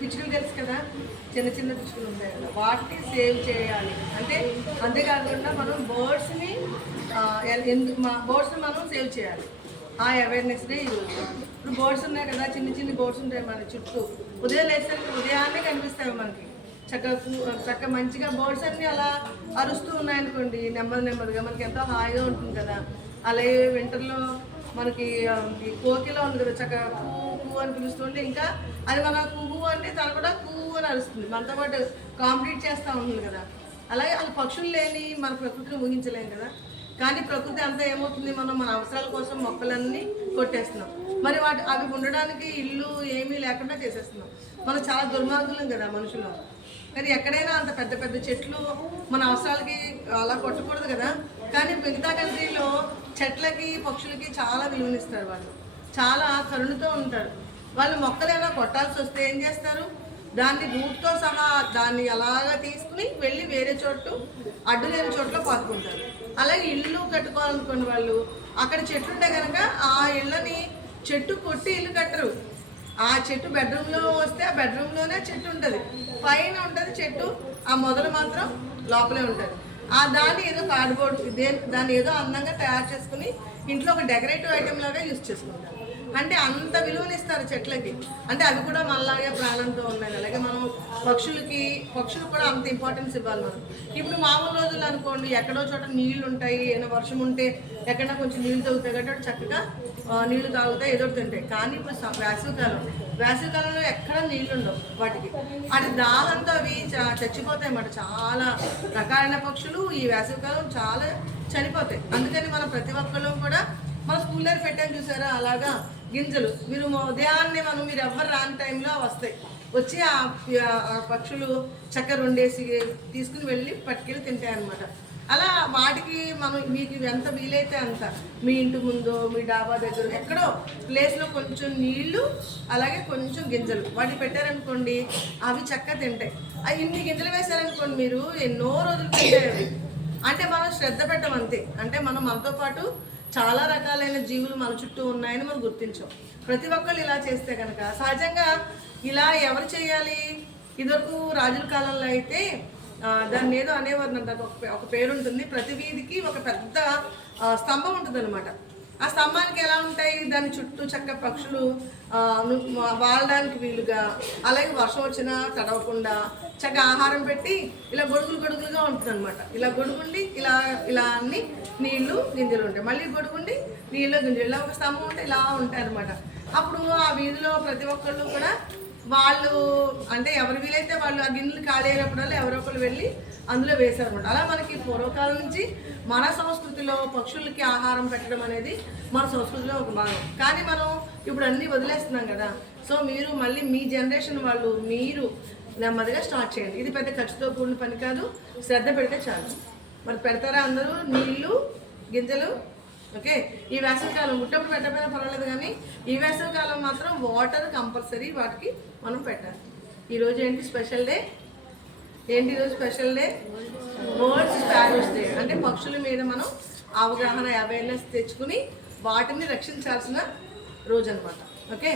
పిచ్చుకలు తెలుసు కదా, చిన్న చిన్న పిచ్చుకలు ఉంటాయి కదా, వాటిని సేవ్ చేయాలి. అంటే అంతేకాకుండా మనం బర్డ్స్ని బర్డ్స్ని మనం సేవ్ చేయాలి. ఆ అవేర్నెస్ డే ఈరోజు. ఇప్పుడు బర్డ్స్ ఉన్నాయి కదా, చిన్న చిన్న బర్డ్స్ ఉంటాయి మన చుట్టూ. ఉదయం లేసరికి ఉదయాన్నే కనిపిస్తాయి మనకి చక్కగా మంచిగా బర్డ్స్ అన్నీ అలా అరుస్తూ ఉన్నాయనుకోండి, నెమ్మదిగా మనకి ఎంతో హాయిగా ఉంటుంది కదా. అలాగే వింటర్లో మనకి ఈ కోకిల ఉంది కదా, చక్కగా కూ అని పిలుస్తుంటే ఇంకా అది మన కుహు అంటే తను కూడా కూ అని అరుస్తుంది, మనతో పాటు కాంపిటీట్ చేస్తూ ఉంటుంది కదా. అలాగే అది పక్షులు లేని మన ప్రకృతిని ఊహించలేం కదా. కానీ ప్రకృతి అంతా ఏమవుతుంది, మనం మన అవసరాల కోసం మొక్కలన్నీ కొట్టేస్తున్నాం. మరి అవి ఉండడానికి ఇల్లు ఏమీ లేకుండా చేసేస్తున్నాం. మనం చాలా దుర్మార్గులం కదా మనుషులు. కానీ ఎక్కడైనా అంత పెద్ద పెద్ద చెట్లు మన అవసరాలకి అలా కొట్టకూడదు కదా. కానీ మిగతా కంట్రీలో చెట్లకి పక్షులకి చాలా విలువనిస్తారు. వాళ్ళు చాలా కరుణతో ఉంటారు. వాళ్ళు మొక్కలైనా కొట్టాల్సి వస్తే ఏం చేస్తారు, దాన్ని రూట్తో సహా దాన్ని అలాగా తీసుకుని వెళ్ళి వేరే చోటు అడ్డు లేని చోట్ల పాతుకుంటారు. అలాగే ఇల్లు కట్టుకోవాలనుకున్న వాళ్ళు అక్కడ చెట్లు ఉంటే కనుక ఆ ఇళ్ళని చెట్టు కొట్టి ఇల్లు కట్టరు. ఆ చెట్టు బెడ్రూమ్లో వస్తే ఆ బెడ్రూమ్లోనే చెట్టు ఉంటుంది, పైన ఉంటుంది చెట్టు, ఆ మొదలు మాత్రం లోపలే ఉంటుంది. ఆ దాన్ని ఏదో కార్డ్బోర్డ్ దాన్ని ఏదో అందంగా తయారు చేసుకుని ఇంట్లో ఒక డెకరేటివ్ ఐటెం లాగా యూజ్ చేసుకుంటారు. అంటే అంత విలువనిస్తారు చెట్లకి. అంటే అవి కూడా మనలాగే ప్రాణంతో ఉన్నాయి. అలాగే మనం పక్షులు కూడా అంత ఇంపార్టెన్స్ ఇవ్వాలి మనం. ఇప్పుడు మామూలు రోజులు అనుకోండి, ఎక్కడో చోట నీళ్లు ఉంటాయి, ఏదైనా వర్షం ఉంటే ఎక్కడైనా కొంచెం నీళ్లు తాగుతాయి కాబట్టి చక్కగా నీళ్లు తాగుతాయి, ఏదో తింటాయి. కానీ ఇప్పుడు వేసవికాలంలో ఎక్కడ నీళ్లు ఉండవు వాటికి. వాటి దాహంతో అవి చచ్చిపోతాయి అన్నమాట. చాలా రకాలైన పక్షులు ఈ వేసవికాలం చాలా చనిపోతాయి. అందుకని మనం ప్రతి ఒక్కళ్ళు కూడా మన స్కూల్లో పెట్టాను చూసారా, అలాగా గింజలు మీరు ఉదయాన్నే మీరు ఎవరు రాని టైంలో వస్తాయి, వచ్చి ఆ పక్షులు చక్కెర వండేసి తీసుకుని వెళ్ళి పట్టుకెళ్ళి తింటాయి అన్నమాట. అలా వాటికి మీకు ఎంత వీలైతే అంత మీ ఇంటి ముందు మీ డాబా దగ్గర ఎక్కడో ప్లేస్లో కొంచెం నీళ్లు అలాగే కొంచెం గింజలు వాటికి పెట్టారనుకోండి, అవి చక్కగా తింటాయి. అవి ఇన్ని గింజలు వేశారనుకోండి, మీరు ఎన్నో రోజులు తింటాయి అవి. అంటే మనం శ్రద్ధ పెట్టం అంతే. అంటే మనతో పాటు చాలా రకాలైన జీవులు మన చుట్టూ ఉన్నాయని మనం గుర్తించాం. ప్రతి ఒక్కళ్ళు ఇలా చేస్తే కనుక సహజంగా ఇలా ఎవరు చేయాలి? ఇదివరకు రాజుల కాలంలో అయితే దాన్ని ఏదో అనేవారు, దానికి ఒక పేరు ఉంటుంది. ప్రతి వీధికి ఒక పెద్ద స్తంభం ఉంటుంది అనమాట. ఆ స్తంభానికి ఎలా ఉంటాయి, దాని చుట్టూ చక్కగా పక్షులు వాడడానికి వీలుగా, అలాగే వర్షం వచ్చినా తడవకుండా చక్కగా ఆహారం పెట్టి ఇలా గొడుగులుగా ఉంటుంది అనమాట. ఇలా గొడుగుండి ఇలా అన్ని నీళ్లు గింజలు ఉంటాయి, మళ్ళీ గొడుగుండి నీళ్ళు గింజలు, ఇలా ఒక స్తంభం ఉంటే ఇలా ఉంటాయి అనమాట. అప్పుడు ఆ వీధిలో ప్రతి ఒక్కళ్ళు కూడా వాళ్ళు అంటే ఎవరు వీలైతే వాళ్ళు ఆ గిన్నెలు ఖాళీ అయినప్పుడల్లా ఎవరో ఒకరు వెళ్ళి అందులో వేశారు అనమాట. అలా మనకి పూర్వకాలం నుంచి మన సంస్కృతిలో పక్షులకి ఆహారం పెట్టడం అనేది మన సంస్కృతిలో ఒక భాగం. కానీ మనం ఇప్పుడు అన్నీ వదిలేస్తున్నాం కదా. సో మీరు మళ్ళీ మీ జనరేషన్ వాళ్ళు మీరు నెమ్మదిగా స్టార్ట్ చేయండి. ఇది పెద్ద ఖర్చుతో కూడిన పని కాదు, శ్రద్ధ పెడితే చాలు. మరి పెడతారా అందరూ నీళ్ళు గింజలు? ఓకే. ఈ వేసవికాలం ముట్టప్పుడు పెట్టకపోయినా పర్వాలేదు, కానీ ఈ వేసవికాలం మాత్రం వాటర్ కంపల్సరీ వాటికి మనం పెట్టాలి. ఈరోజు ఏంటి స్పెషల్ డే? ఈరోజు special day birds sparrows day. అంటే పక్షుల మీద మనం అవగాహన అవేర్నెస్ తెచ్చుకుని వాటిని రక్షించాల్సిన రోజు అనమాట. ఓకే.